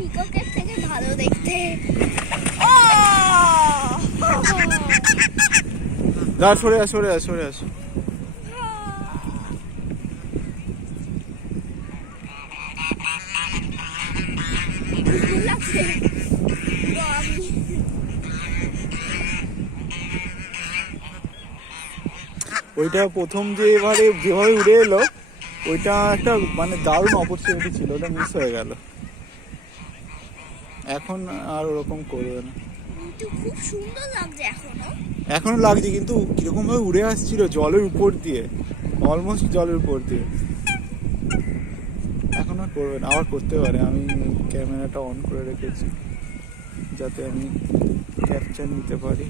পিককের থেকে ভালো দেখতে। যা সরে আস সরে আস সরে আস। ওইটা প্রথম যেভাবে উড়ে এলো ওইটা একটা মানে দারুণ অপরচুনিটি ছিল, ওটা মিস হয়ে গেল। এখন আর ওরকম করবে না। খুব সুন্দর লাগছে এখনো লাগছে, কিন্তু কিরকম ভাবে উড়ে আসছিল জলের উপর দিয়ে, অলমোস্ট জলের উপর দিয়ে। এখন আর করবে না, আবার করতে পারে। আমি ক্যামেরাটা অন করে রেখেছি যাতে আমি ক্যাপচার নিতে পারি।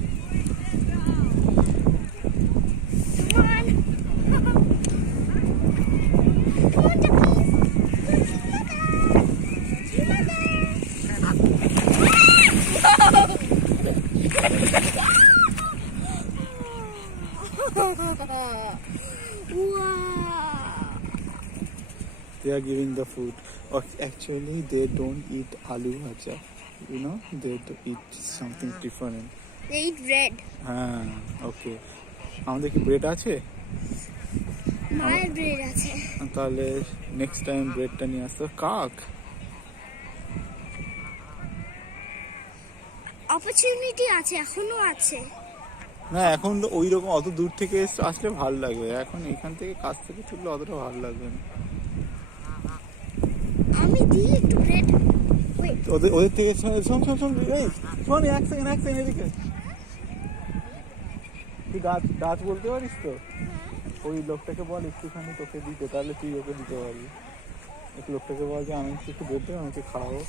They are giving the food. Or actually, they don't eat aloo bhaja. You know, they eat something different. They eat bread. হ্যাঁ, ওকে। আমাদের কি ব্রেড আছে? মায়ের ব্রেড আছে। তাহলে নেক্সট টাইম ব্রেডটা নিয়ে আসতে। কাক অপরচুনিটি আছে, এখনো আছে। না, এখন ওই রকম অত দূর থেকে আসলে ভালো লাগবে। এখন এখান থেকে কাছ থেকে তুললে অতটা ভালো লাগবে না। আমি দিই একটু ব্রেড। ওদের থেকে শোন এই শোন, এক সেকেন্ড এদিকে। তুই ডাচ বলতে পারিস তো? ওই লোকটাকে বল একটুখানি তোকে দিতে, তাহলে তুই ওকে দিতে পারবি। এক লোকটাকে বল যে আমি একটু বের দেবো, আমাকে খাওয়াবো।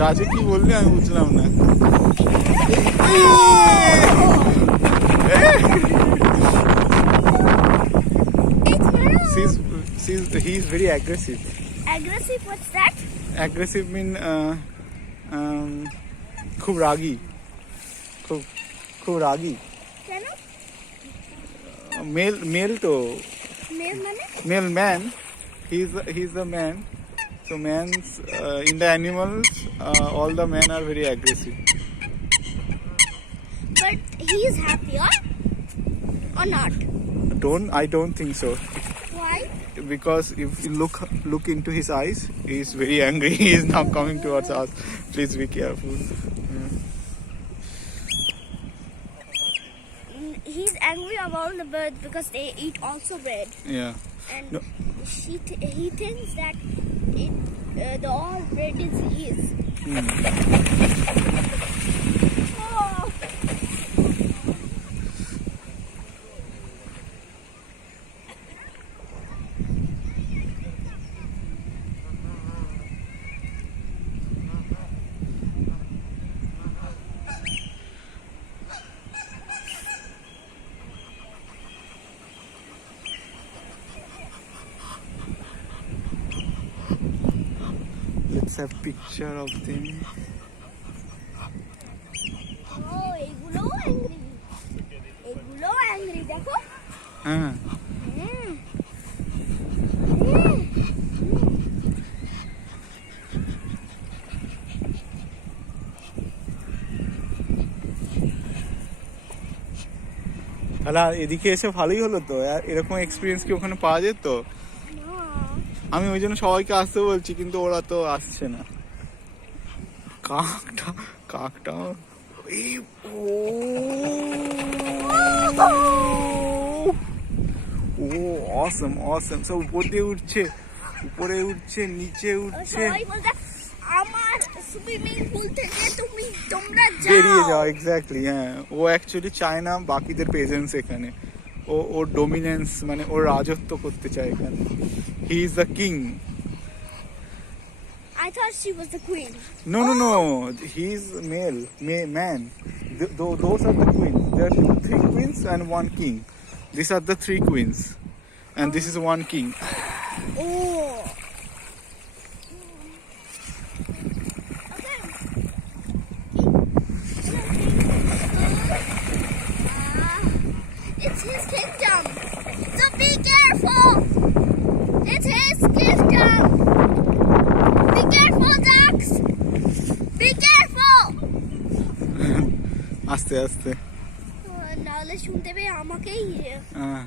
ডাচে কি বললি আমি বুঝলাম না। He is very aggressive. Aggressive, what's that? Aggressive mean খুব রাগী, খুব রাগী। কেন? মেল তো, মেল মানে? Male man, he is the man. So men's in the animals, all the men are very aggressive. But he is happier or not? I don't think so. Why? Because if you look into his eyes, he is very angry. He is now coming towards us. Please be careful. He's angry about the birds because they eat also bread. Yeah. And No. he thinks that the all bread is his. Oh. Let's have picture of them. Oh, এগুলো angry. এগুলো angry দেখো। হ্যাঁ। তাহলে এদিকে এসে ভালোই হলো তো। এরকম এক্সপিরিয়েন্স কি ওখানে পাওয়া যেত? আমি ওই জন্য সবাইকে আসতে বলছি, কিন্তু ওরা তো আসছে না। কাকটা অসম সব উপর দিয়ে উঠছে, উপরে উঠছে, নিচে উঠছে। আমার সুইমিং পুল থেকে তোমরা বেরিয়ে যাও। এক্স্যাক্টলি, হ্যাঁ। ও অ্যাকচুয়ালি চায় না বাকিদের প্রেজেন্স এখানে। ওর ডোমিনেন্স, মানে ওর রাজত্ব করতে চায় এখানে। He is the king. I I thought she was the queen. No, no, no. He's male, man. Those are the queens. There are 3 queens and 1 king. These are the 3 queens, and this is 1 king. Oh. Okay. It's his kingdom. So be careful. It's his kingdom. Be careful, ducks. Be careful. আস্তে আস্তে নাহলে শুনতে পেয়ে আমাকেই আহ,